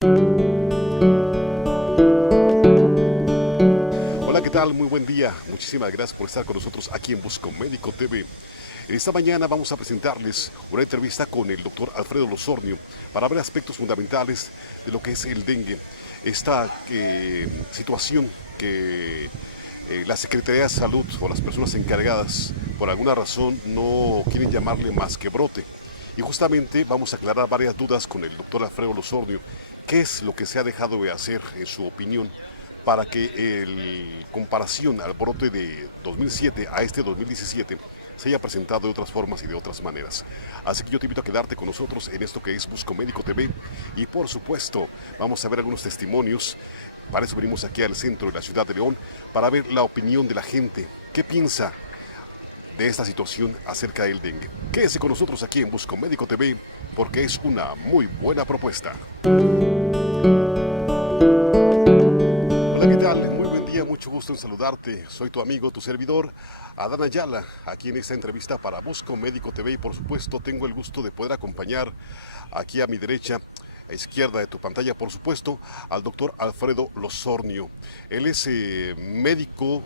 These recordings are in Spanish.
Hola, ¿qué tal? Muy buen día. Muchísimas gracias por estar con nosotros aquí en Busco Médico TV. En esta mañana vamos a presentarles una entrevista con el doctor Alfredo Losornio para ver aspectos fundamentales de lo que es el dengue. Esta situación que la Secretaría de Salud o las personas encargadas por alguna razón no quieren llamarle más que brote. Y justamente vamos a aclarar varias dudas con el doctor Alfredo Losornio. ¿Qué es lo que se ha dejado de hacer, en su opinión, para que en comparación al brote de 2007 a este 2017 se haya presentado de otras formas y de otras maneras? Así que yo te invito a quedarte con nosotros en esto que es Busco Médico TV y por supuesto vamos a ver algunos testimonios. Para eso venimos aquí al centro de la ciudad de León para ver la opinión de la gente. ¿Qué piensa de esta situación acerca del dengue? Quédese con nosotros aquí en Busco Médico TV porque es una muy buena propuesta. Hola, ¿qué tal? Muy buen día, mucho gusto en saludarte. Soy tu amigo, tu servidor, Adán Ayala, aquí en esta entrevista para Busco Médico TV y por supuesto tengo el gusto de poder acompañar aquí a mi derecha, a izquierda de tu pantalla, por supuesto, al doctor Alfredo Losornio. Él es médico,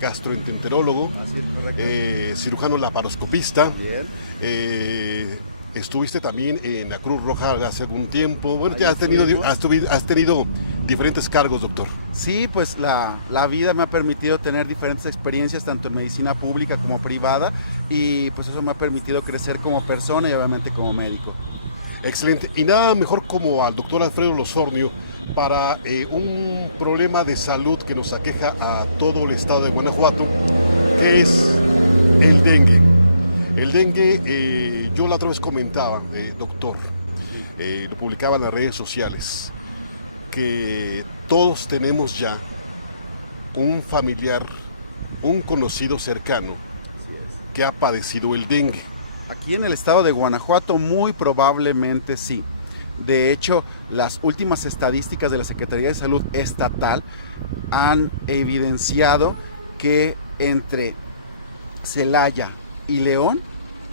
gastroenterólogo, Así es, correcto. cirujano laparoscopista. Bien. Estuviste también en la Cruz Roja hace algún tiempo. Bueno, Ahí has tenido, estuvimos. has tenido diferentes cargos, doctor. Sí, pues la vida me ha permitido tener diferentes experiencias, tanto en medicina pública como privada, y pues eso me ha permitido crecer como persona y obviamente como médico. Excelente. Y nada mejor como al doctor Alfredo Losornio para un problema de salud que nos aqueja a todo el estado de Guanajuato, que es el dengue. El dengue, yo la otra vez comentaba, doctor, Sí. lo publicaba en las redes sociales, que todos tenemos ya un familiar, un conocido cercano Así es. que ha padecido el dengue. Aquí en el estado de Guanajuato muy probablemente sí. De hecho, las últimas estadísticas de la Secretaría de Salud Estatal han evidenciado que entre Celaya y León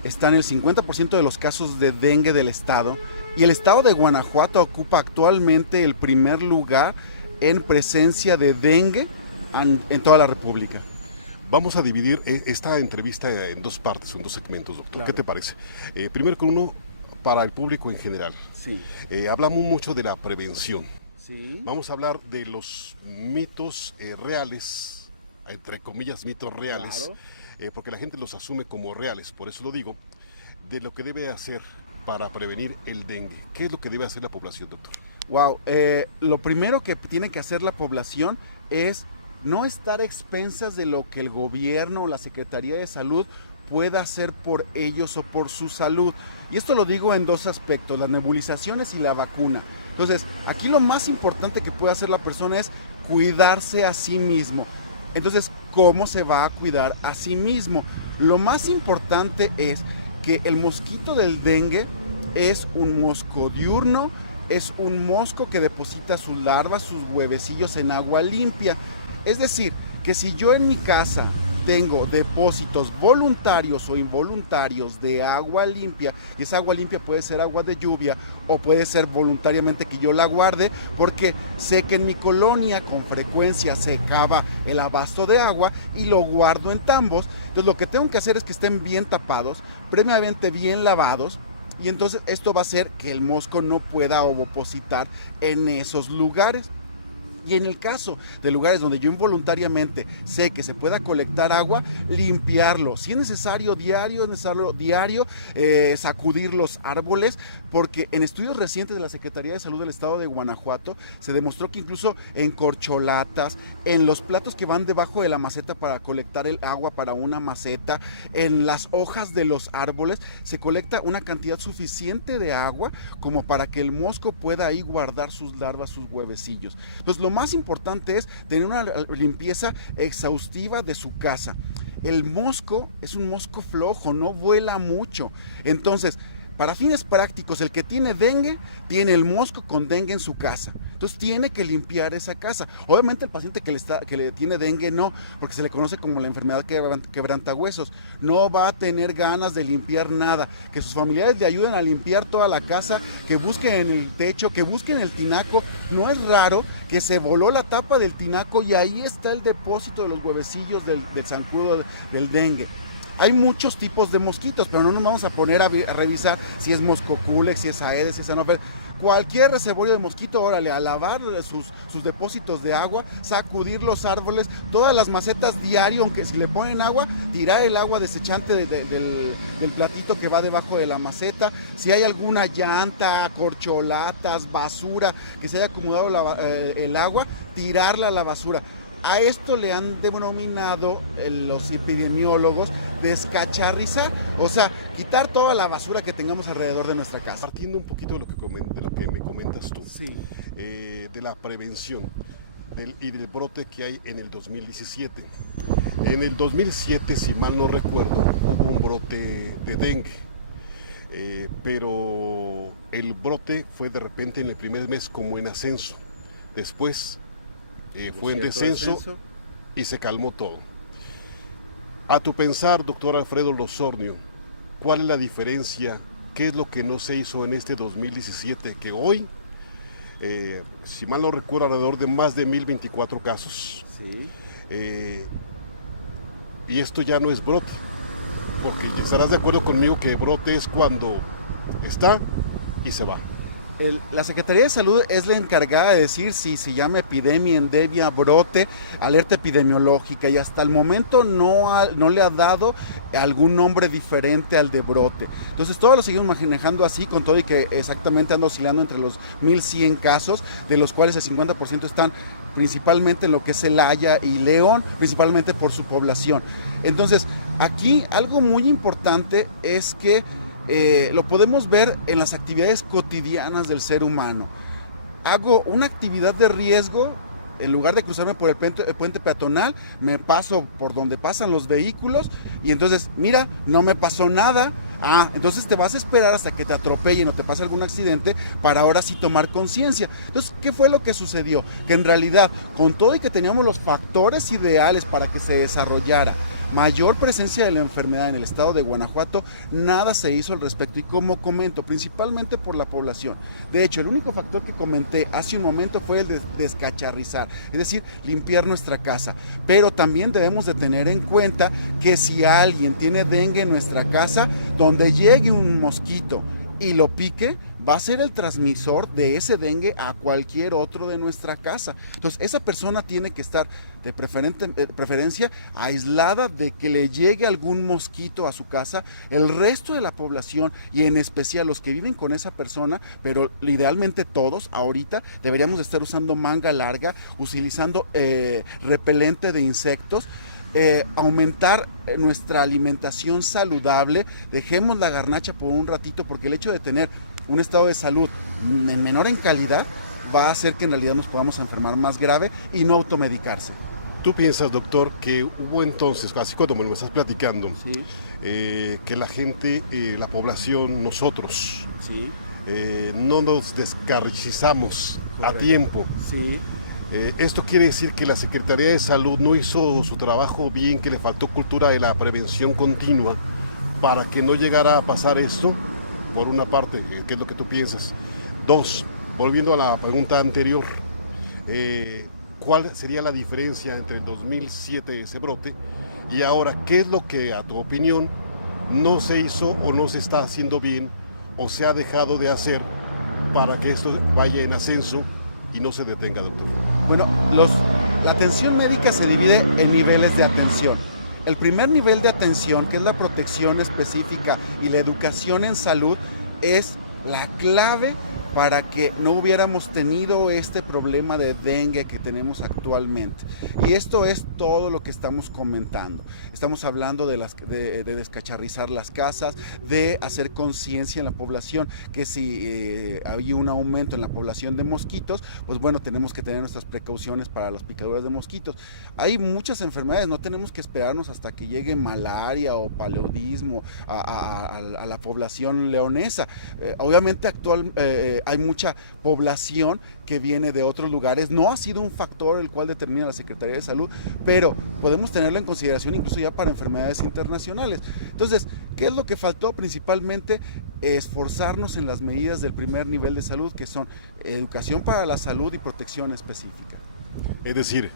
están el 50% de los casos de dengue del estado y el estado de Guanajuato ocupa actualmente el primer lugar en presencia de dengue en toda la República. Vamos a dividir esta entrevista en dos partes, en dos segmentos, doctor. ¿Qué Claro. te parece? Primero con uno para el público en general. Sí. Hablamos mucho de la prevención. Sí. Vamos a hablar de los mitos reales, entre comillas, mitos reales, Claro. porque la gente los asume como reales, por eso lo digo, de lo que debe hacer para prevenir el dengue. ¿Qué es lo que debe hacer la población, doctor? Wow, lo primero que tiene que hacer la población es no estar a expensas de lo que el gobierno o la Secretaría de Salud pueda hacer por ellos o por su salud. Y esto lo digo en dos aspectos, las nebulizaciones y la vacuna. Entonces, aquí lo más importante que puede hacer la persona es cuidarse a sí mismo. Entonces, ¿cómo se va a cuidar a sí mismo? Lo más importante es que el mosquito del dengue es un mosco diurno, es un mosco que deposita sus larvas, sus huevecillos en agua limpia. Es decir, que si yo en mi casa tengo depósitos voluntarios o involuntarios de agua limpia, y esa agua limpia puede ser agua de lluvia o puede ser voluntariamente que yo la guarde, porque sé que en mi colonia con frecuencia se acaba el abasto de agua y lo guardo en tambos. Entonces lo que tengo que hacer es que estén bien tapados, previamente bien lavados, y entonces esto va a hacer que el mosco no pueda ovopositar en esos lugares. Y en el caso de lugares donde yo involuntariamente sé que se pueda colectar agua, limpiarlo. Si es necesario diario, sacudir los árboles, porque en estudios recientes de la Secretaría de Salud del Estado de Guanajuato se demostró que incluso en corcholatas, en los platos que van debajo de la maceta para colectar el agua para una maceta, en las hojas de los árboles, se colecta una cantidad suficiente de agua como para que el mosco pueda ahí guardar sus larvas, sus huevecillos. Entonces, lo más importante es tener una limpieza exhaustiva de su casa. El mosco es un mosco flojo, no vuela mucho. Entonces, para fines prácticos, el que tiene dengue, tiene el mosco con dengue en su casa. Entonces tiene que limpiar esa casa. Obviamente el paciente que le tiene dengue no, porque se le conoce como la enfermedad quebrantahuesos. No va a tener ganas de limpiar nada. Que sus familiares le ayuden a limpiar toda la casa, que busquen en el techo, que busquen el tinaco. No es raro que se voló la tapa del tinaco y ahí está el depósito de los huevecillos del zancudo del dengue. Hay muchos tipos de mosquitos, pero no nos vamos a poner a revisar si es moscoculex, si es aedes, si es anopheles. Cualquier reservorio de mosquito, órale, a lavar sus depósitos de agua, sacudir los árboles, todas las macetas diario, aunque si le ponen agua, tirar el agua desechante del platito que va debajo de la maceta. Si hay alguna llanta, corcholatas, basura que se haya acumulado el agua, tirarla a la basura. A esto le han denominado los epidemiólogos descacharrizar, o sea, quitar toda la basura que tengamos alrededor de nuestra casa. Partiendo un poquito de lo que me comentas tú, Sí. De la prevención y del brote que hay en el 2017. En el 2007, si mal no recuerdo, hubo un brote de dengue, pero el brote fue de repente en el primer mes como en ascenso. Después fue en descenso y se calmó todo. A tu pensar, doctor Alfredo Losornio, ¿cuál es la diferencia? ¿Qué es lo que no se hizo en este 2017? Que hoy, si mal no recuerdo, alrededor de más de 1024 casos. Sí. Y esto ya no es brote, porque estarás de acuerdo conmigo que brote es cuando está y se va. La Secretaría de Salud es la encargada de decir si se llama epidemia, endemia, brote, alerta epidemiológica, y hasta el momento no le ha dado algún nombre diferente al de brote. Entonces todos lo seguimos manejando así, con todo y que exactamente anda oscilando entre los 1100 casos, de los cuales el 50% están principalmente en lo que es Celaya y León, principalmente por su población. Entonces aquí algo muy importante es que lo podemos ver en las actividades cotidianas del ser humano. Hago una actividad de riesgo, en lugar de cruzarme por el puente peatonal, me paso por donde pasan los vehículos y entonces, mira, no me pasó nada. Entonces te vas a esperar hasta que te atropellen o te pase algún accidente para ahora sí tomar conciencia. Entonces, ¿qué fue lo que sucedió? Que en realidad, con todo y que teníamos los factores ideales para que se desarrollara mayor presencia de la enfermedad en el estado de Guanajuato, nada se hizo al respecto. Y como comento, principalmente por la población. De hecho, el único factor que comenté hace un momento fue el de descacharrizar, es decir, limpiar nuestra casa. Pero también debemos de tener en cuenta que si alguien tiene dengue en nuestra casa, donde llegue un mosquito y lo pique, va a ser el transmisor de ese dengue a cualquier otro de nuestra casa. Entonces, esa persona tiene que estar de preferencia aislada de que le llegue algún mosquito a su casa. El resto de la población, y en especial los que viven con esa persona, pero idealmente todos, ahorita deberíamos de estar usando manga larga, utilizando repelente de insectos, aumentar nuestra alimentación saludable. Dejemos la garnacha por un ratito, porque el hecho de tener un estado de salud menor en calidad va a hacer que en realidad nos podamos enfermar más grave y no automedicarse. ¿Tú piensas, doctor, que hubo entonces, así cuando me lo estás platicando, Sí. Que la gente, la población, nosotros, Sí. no nos descarrizamos a tiempo? Sí. Esto quiere decir que la Secretaría de Salud no hizo su trabajo bien, que le faltó cultura de la prevención continua para que no llegara a pasar esto, por una parte. ¿Qué es lo que tú piensas? Dos, volviendo a la pregunta anterior, ¿cuál sería la diferencia entre el 2007, ese brote, y ahora qué es lo que, a tu opinión, no se hizo o no se está haciendo bien o se ha dejado de hacer para que esto vaya en ascenso y no se detenga, doctor? Bueno, la atención médica se divide en niveles de atención. El primer nivel de atención, que es la protección específica y la educación en salud, es la clave para que no hubiéramos tenido este problema de dengue que tenemos actualmente. Y esto es todo lo que estamos comentando. Estamos hablando de descacharrizar las casas, de hacer conciencia en la población que si hay un aumento en la población de mosquitos, pues bueno, tenemos que tener nuestras precauciones para las picaduras de mosquitos. Hay muchas enfermedades, no tenemos que esperarnos hasta que llegue malaria o paludismo a la población leonesa. Obviamente hay mucha población que viene de otros lugares, no ha sido un factor el cual determina la Secretaría de Salud, pero podemos tenerlo en consideración incluso ya para enfermedades internacionales. Entonces, ¿qué es lo que faltó? Principalmente esforzarnos en las medidas del primer nivel de salud, que son educación para la salud y protección específica. Es decir,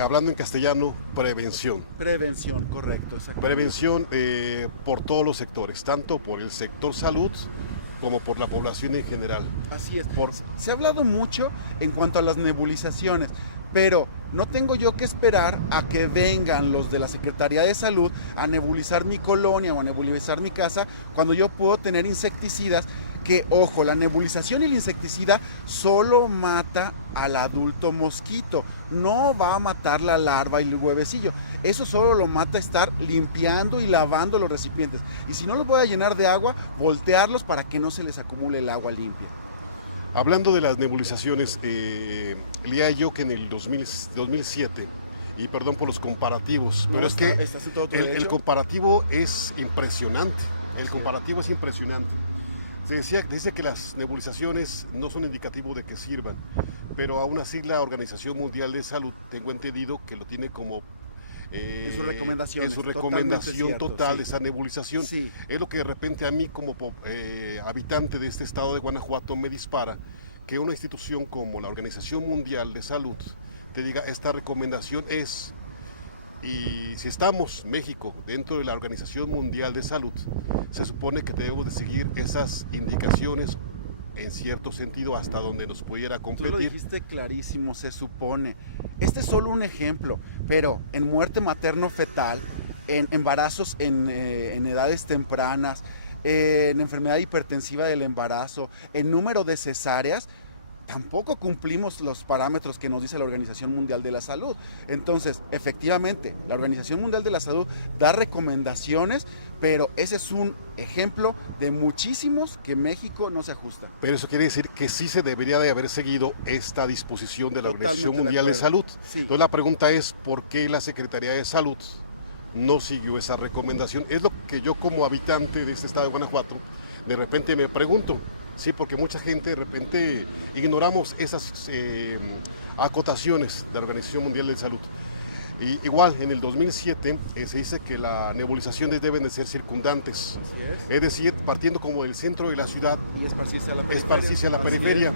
hablando en castellano, prevención. Prevención, correcto. Exacto. Prevención por todos los sectores, tanto por el sector salud como por la población en general. Así es. Se ha hablado mucho en cuanto a las nebulizaciones, pero no tengo yo que esperar a que vengan los de la Secretaría de Salud a nebulizar mi colonia o a nebulizar mi casa cuando yo puedo tener insecticidas que, ojo, la nebulización y el insecticida solo mata al adulto mosquito, no va a matar la larva y el huevecillo. Eso solo lo mata estar limpiando y lavando los recipientes. Y si no los voy a llenar de agua, voltearlos para que no se les acumule el agua limpia. Hablando de las nebulizaciones, leía yo que en el 2007, y perdón por los comparativos, pero es que el comparativo es impresionante. El comparativo es impresionante. Dice que las nebulizaciones no son indicativo de que sirvan, pero aún así la Organización Mundial de Salud, tengo entendido que lo tiene como en su recomendación total sí. De esa nebulización. Sí. Es lo que de repente a mí como habitante de este estado de Guanajuato me dispara, que una institución como la Organización Mundial de Salud te diga esta recomendación es, y si estamos México dentro de la Organización Mundial de Salud, se supone que debemos de seguir esas indicaciones en cierto sentido hasta donde nos pudiera competir. Tú lo dijiste clarísimo, se supone. Este es solo un ejemplo, pero en muerte materno-fetal, en embarazos en edades tempranas, en enfermedad hipertensiva del embarazo, en número de cesáreas, tampoco cumplimos los parámetros que nos dice la Organización Mundial de la Salud. Entonces, efectivamente, la Organización Mundial de la Salud da recomendaciones, pero ese es un ejemplo de muchísimos que México no se ajusta. Pero eso quiere decir que sí se debería de haber seguido esta disposición de la Organización Mundial de Salud. Sí. Entonces la pregunta es, ¿por qué la Secretaría de Salud no siguió esa recomendación? Es lo que yo como habitante de este estado de Guanajuato de repente me pregunto. Sí, porque mucha gente de repente ignoramos esas acotaciones de la Organización Mundial de Salud. Y igual, en el 2007 se dice que las nebulizaciones deben de ser circundantes. Es decir, partiendo como del centro de la ciudad y esparcirse a la periferia.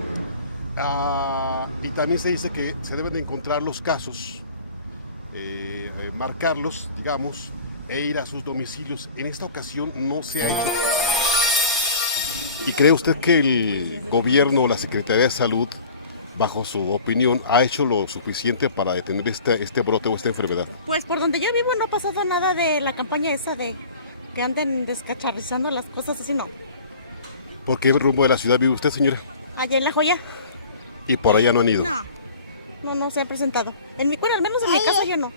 Y también se dice que se deben de encontrar los casos, marcarlos, digamos, e ir a sus domicilios. En esta ocasión no se ha hecho. ¿Y cree usted que el gobierno o la Secretaría de Salud, bajo su opinión, ha hecho lo suficiente para detener este brote o esta enfermedad? Pues por donde yo vivo no ha pasado nada de la campaña esa de que anden descacharrizando las cosas así, no. ¿Por qué rumbo de la ciudad vive usted, señora? Allá en La Joya. ¿Y por allá no han ido? No se ha presentado. Al menos en mi casa yo no.